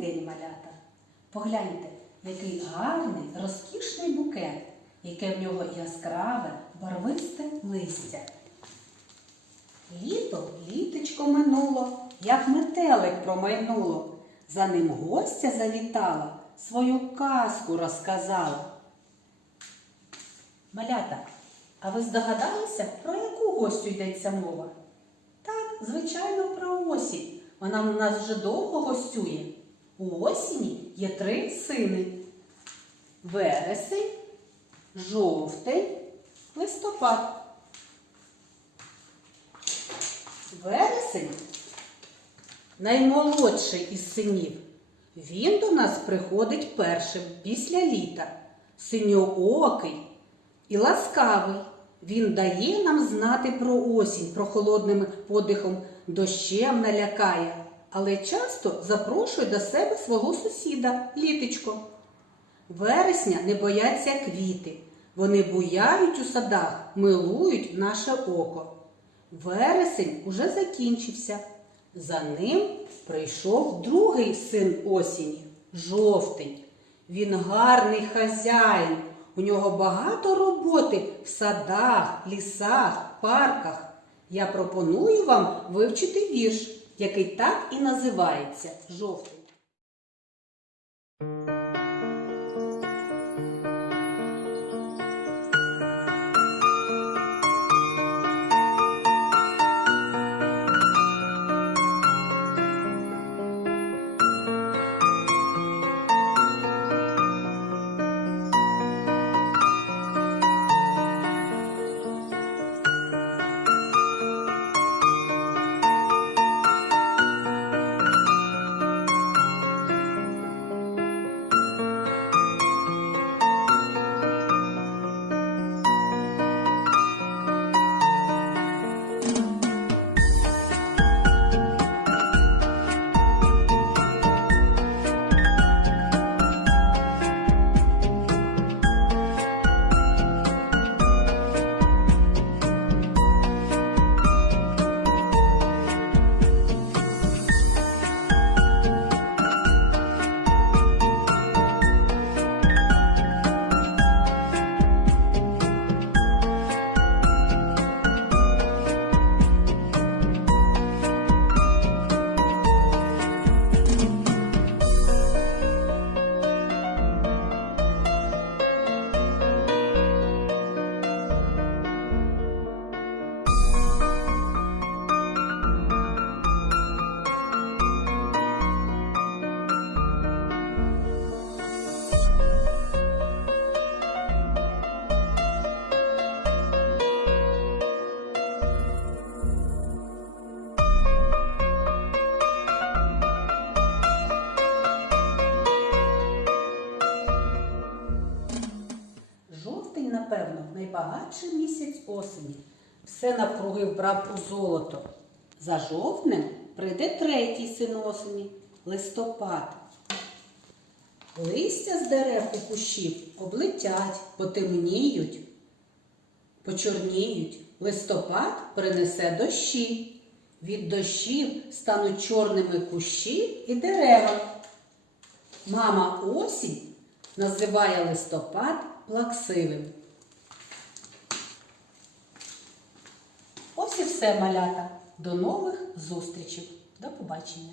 день, малята. Погляньте, який гарний, розкішний букет, яке в нього яскраве, барвисте листя. Літо літочко минуло, як метелик промайнуло. За ним гостя завітала, свою казку розказала. Малята, а ви здогадалися, про яку гостю йдеться мова? Так, звичайно, про осінь. Вона в нас вже довго гостює. У осені є три сини: вересень, жовтень, листопад. Вересень наймолодший із синів. Він до нас приходить першим після літа, синьоокий і ласкавий. Він дає нам знати про осінь, про холодним подихом дощем налякає, але часто запрошує до себе свого сусіда, літочко. Вересня не бояться квіти. Вони буяють у садах, милують наше око. Вересень уже закінчився. За ним прийшов другий син осені жовтень. Він гарний хазяїн. У нього багато роботи в садах, лісах, парках. Я пропоную вам вивчити вірш, який так і називається жовтень. Найбагатший місяць осені. Все навкруги вбрав у золото. За жовтнем прийде третій син осені листопад. Листя з дерев і кущів облетять, потемніють, почорніють. Листопад принесе дощі. Від дощів стануть чорними кущі і дерева. Мама осінь називає листопад плаксивим. Ось і все, малята. До нових зустрічей. До побачення.